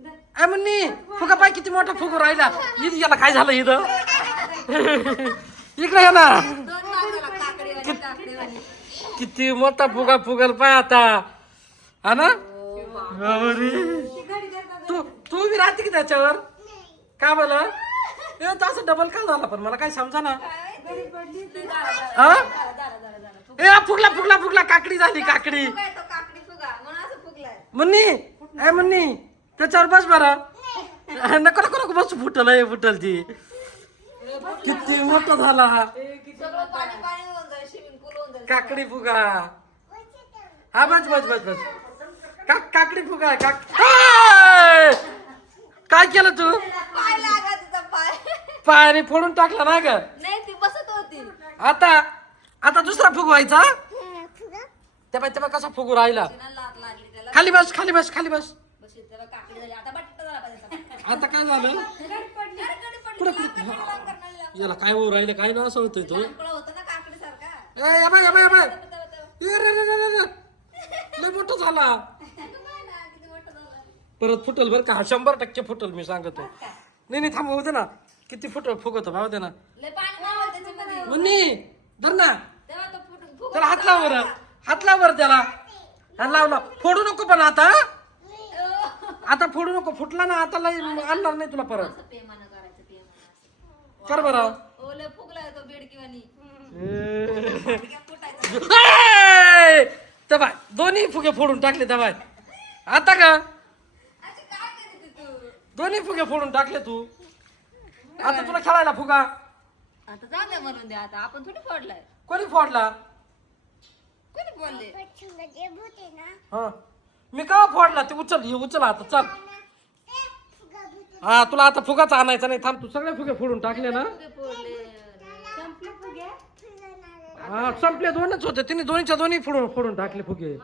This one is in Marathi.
म्हणणी फुगा पाय किती मोठा फुगू राहिला. याला काय झालं इथं. इकडे ये ना. किती मोठा फुगा फुगल पाय आता. हा ना. तू तू बी राहते की त्याच्यावर. का बोला असं डबल का झाला पण मला काय समजा ना. फुगला फुगला फुगला काकडी झाली काकडी. म्हणणी म्हणणी त्याच्यावर बस बरं. नको नको नको बस. फुटल आहे फुटल ती. किती मोठा झाला काकडी फुगा. हा बस बस बस बस. काकडी फुगा. काय केलं तू. पायाने फोडून टाकला ना ग. आता आता दुसरा फुगवायचा. त्या बाई तेव्हा कसा फुगू राहिला. खाली बस खाली बस खाली बस. आता काय झालं. याला काय होऊ राहिलं काय ना असं होतंय तो. लय मोठा झाला. परत फुटल बरं का. 100% फुटल मी सांगतो. नाही थांब होते ना. किती फुगतो भाऊ दे ना. मुन्नी धर ना. त्याला हात लाव बरं. हात लाव बरं त्याला. हात लावला. फोडू नको पण आता. आता फोडू नको. फुटला ना आता लय आणणार नाही तुला परत. कर बरं. दोन्ही फुगे फोडून टाकले त्या बाय. आता का दोन्ही फुगे फोडून टाकले तू. आता तुला खेळायला फुगा. आता जाऊ द्या म्हणून द्या. आता आपण थोडी फोडलाय. कोणी फोडला. कोणी बोलले. हा मी का फोडला. ते उचल उचल आता चल. हा तुला आता फुगाच आणायचा नाही. थांब तू सगळे फुगे फोडून टाकले ना. हा संपले. दोनच होते तिने दोन्हीच्या दोन्ही फोडून टाकले फुगे.